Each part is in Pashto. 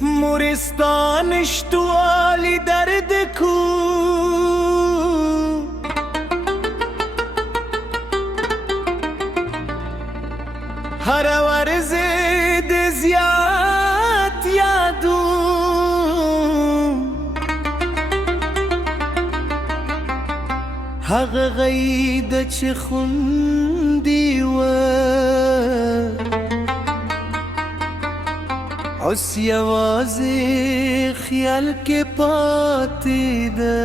مورستان شتوالی درد کو هر ورز د زیات یادو هغه غید چې خوندي و اوس یوازې خیال کې پاتې ده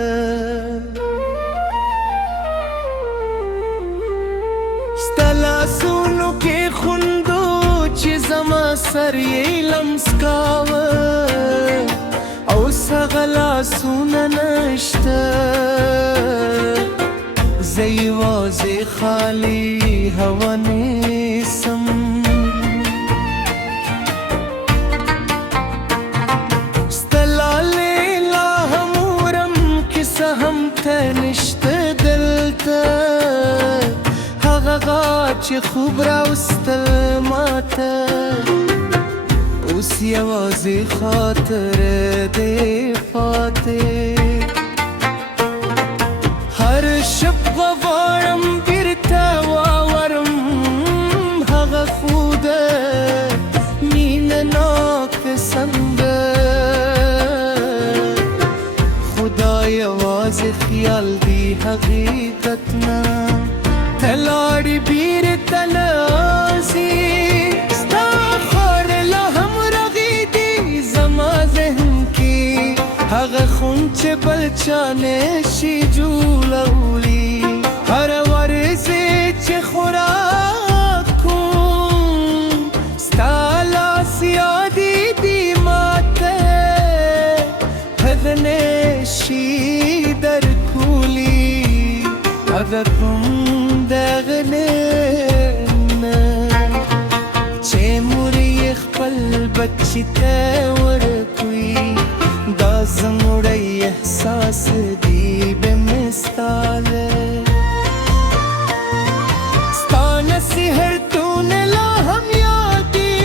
ستا لاسونو کې خوندو چې زما سر یې لمس کاوه اوس هغه لاسونه نشته زه یوازې خالي هوا نیسم ستا لالې لا هم ورم کیسه هم ته نشته دلته هغه غاټ چې خوب راوستل ماته اوس یوازې خاطره دې پاتې هر شب غواړم بیرته واورم هغه خو د مینه ناک سنده خدا یوازې خیال دی حقیقت نه ته لاړې بیرته لاسي ستا خور لا هم رغېدي زما ذهن کې هغه خون چې بل چا نشي جوړولی هر ورځې چې خوراک کوم ستا لاس یادېږي ماته هغه نشي درکولی هغه کوم دغه نه چې مور یې خپل بچي ته ورکوي دا زموږ احساس دی بے مثاله ستا نصیحتونه لا هم یادي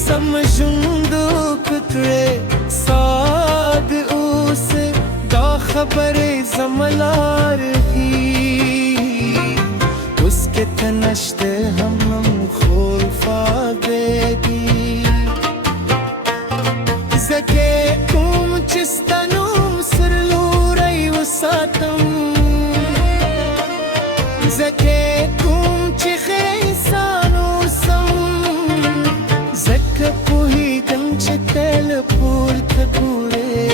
سمجھوندو ککړې ساد اوس دا خبرې زملار اوس کې ته نشته هم خور فاقدي زکه کوم چې ستا نوم سرلوری وساتم زکه کوم چې ښه انسان اوسم زکه پوهېږم چې ته له پورته ګورې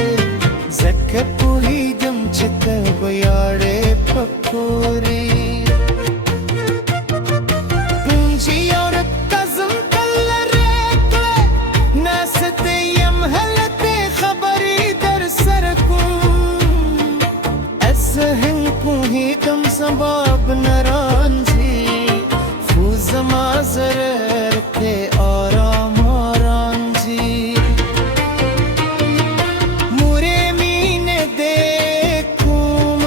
زکه پوهېږم چې ته ویاړې په کورې کم سباب نرانجی خو زما ضرر په آرام آرانجی موره مینه دې کوم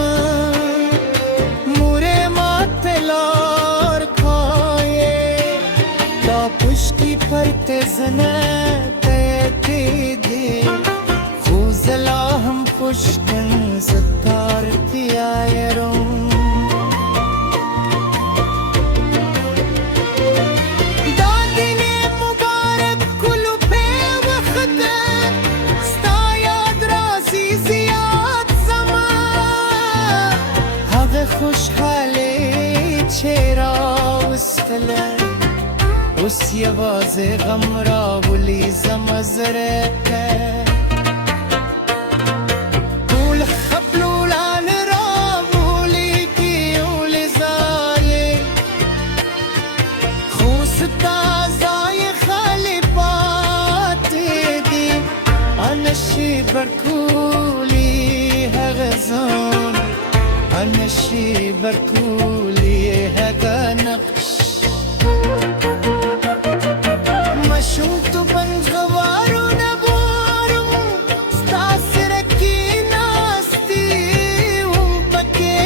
موره ماته لار کایې دا پشتی پر تزنه ته دې خو زلا هم پشتن ستار تیایرم خوشحالی چې راوستله اوس یوازې غم راولي زما زړه ته ټول خپلولان راولي کیولې ځالې خو ستا ځای خالي پاتې دي انشي برکولي هغه ځان انشي برکولی هذا نقش مشوت بنج غوارو نبورم ستاسرکی ناستی ومبکه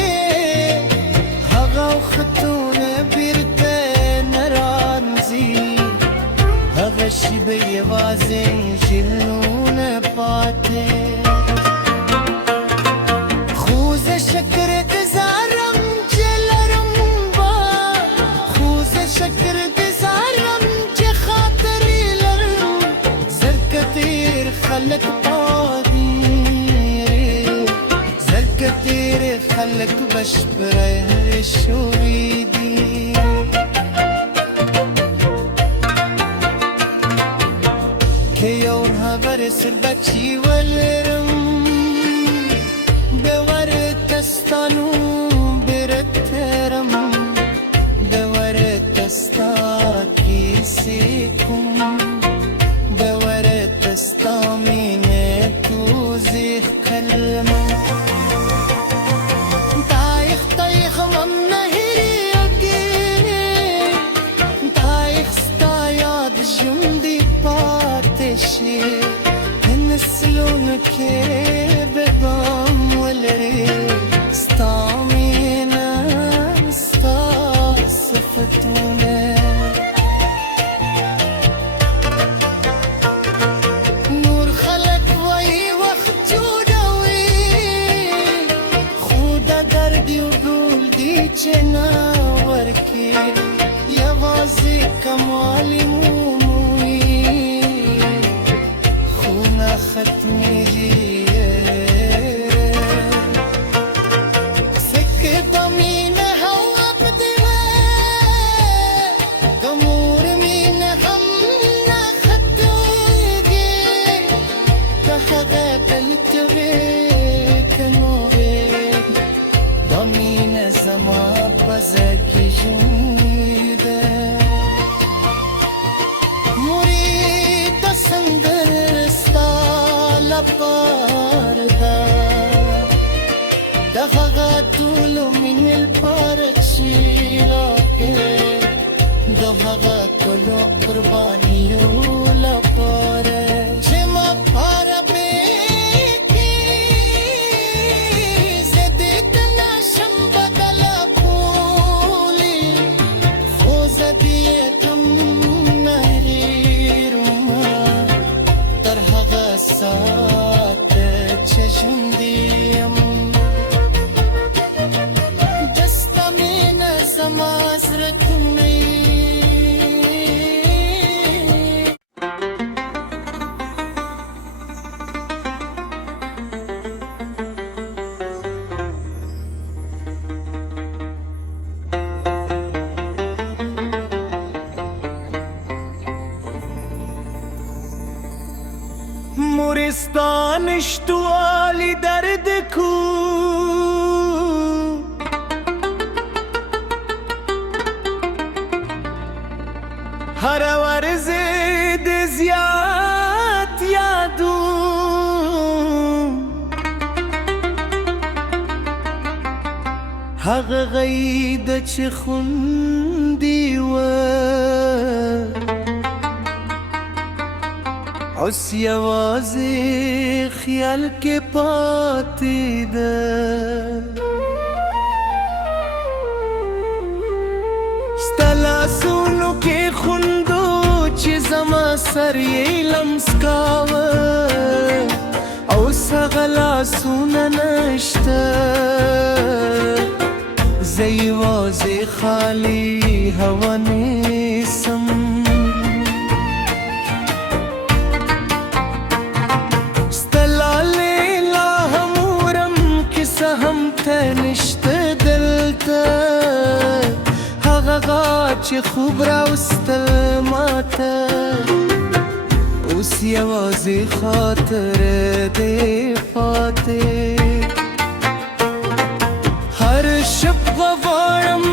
هغا خطون بیرته نرانزی هغا شي به یوازې ژیړونه پاتې خو زه شکر ګزارم چې لرم با خو زه شکر ګزارم چې خاطرې لرم زرکه تېر خلک پادي زرکه تېر خلک بشپړه شوي دي که یو خبر سربچی ولرم بورتستانو برترم بورتستا کیسی کم بورتستا مینه تو زیخ کلمه تایخ تایخ من نهری اگه تایخ ستا یاد جمدی پاتشی نسلون که بدام ولری ستا مینه ستا صفتونه نور خلق وی وقت جوړوي خو د درد یو ډول دی چې نه ورکي یوازې کمال مومي خو نه ختمیږي سکه د مینه هوا بدله د مور مینه هم نه ختمیږي د هغه دلته وې که نو وې د مینه زما په زړه کې ژوندی ده مرید سندر ستا لپاره ده د هغه ټولو مینې لپاره چې راکړې د هغه ټولو قربانیو لپاره چې ما پاره بیکي زه دې ته نشم بدله کولی خو زه دې کم نه هېرومه تر هغه ساعته چې ژوندی یم د ستا مینه زما زړه کې نه مورستان اشتوالی درد کو هر ورز د زیات یادو هغه غید چې خوندي و اوس یوازې خیال کې پاتې ده ستا لاسونو کې خوندو چې زما سر یې لمس کاوه اوس هغه لاسونه نشته زه یوازې خالي هوا نیسم نشته دلته هغه غاټ چې خوب راوستل ماته اوس یوازې خاطره دې پاتې هر شب غواړم